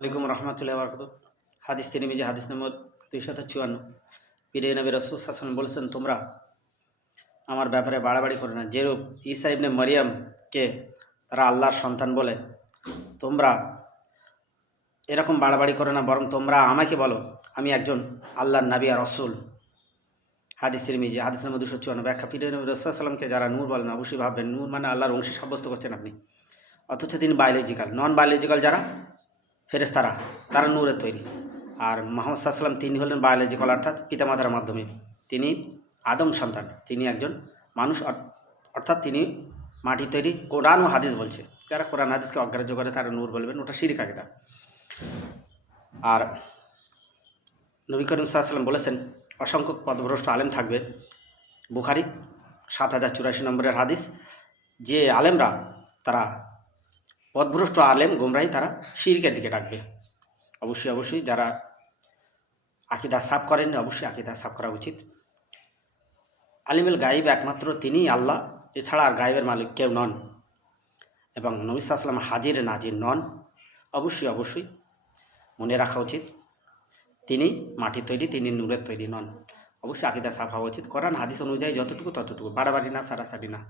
আলাইকুম রহমতুল্লাহ বরকত। হাদিস তিরমিজি হাদিস নম্বর 254। পীরে নবী রাসূল সাল্লাল্লাহু আলাইহি ওয়াসাল্লাম বলেছেন, তোমরা আমার ব্যাপারে বাড়াবাড়ি করো না। যেরূপ ঈসা ইবনে মারিয়ামকে তারা আল্লাহর সন্তান বলে, তোমরা এরকম বাড়াবাড়ি করো না, বরং তোমরা আমাকে বলো আমি একজন আল্লাহর নবী আর রাসূল। হাদিস তিরমিজি হাদিস নম্বর 254। ব্যাখ্যা: পীরে নবী রাসূল সাল্লাল্লাহু আলাইহি ওয়াসাল্লামকে যারা নূর বলেন, অবশ্যই ভাববেন নূর মানে আল্লাহর অংশী সাব্যস্ত করছেন আপনি, অথচ তিনি বায়োলজিক্যাল। নন বায়োলজিক্যাল যারা ফেরেশতারা, তারা নূরের তৈরি। আর মুহাম্মদ সাল্লাল্লাহু আলাইহি ওয়াসাল্লাম তিনি হলেন বায়োলজিক্যাল, অর্থাৎ পিতামাতার মাধ্যমে তিনি আদম সন্তান, তিনি একজন মানুষ, অর্থাৎ তিনি মাটি তৈরি। কোরআন ও হাদিস বলছে, যারা কোরআন হাদিসকে অগ্রাহ্য করে তারা নূর বলবেন, ওটা শিরক আকীদা। আর নবী করিম সাল্লাল্লাহু আলাইহি ওয়াসাল্লাম বলেছেন, অসংখ্য পথভ্রষ্ট আলেম থাকবে। বুখারী 7084 নম্বরের হাদিস, যে আলেমরা তারা পথভ্রষ্ট আলেম, গোমরাহী, তারা শিরকের দিকে ডাকবে। অবশ্যই যারা আকীদা সাফ করেন, অবশ্যই আকীদা সাফ করা উচিত। আলিমুল গায়েব একমাত্র তিনিই আল্লাহ, এছাড়া আর গায়েবের মালিক কেউ নন। এবং নবী সাল্লাল্লাহু আলাইহি ওয়াসাল্লাম হাজির নাজির নন। অবশ্যই মনে রাখা উচিত, তিনি মাটির তৈরি, তিনি নূরের তৈরি নন। অবশ্যই আকীদা সাফ হওয়া উচিত, কোরআন হাদিস অনুযায়ী যতটুকু ততটুকু, বাড়াবাড়ি না, সারাসারি না।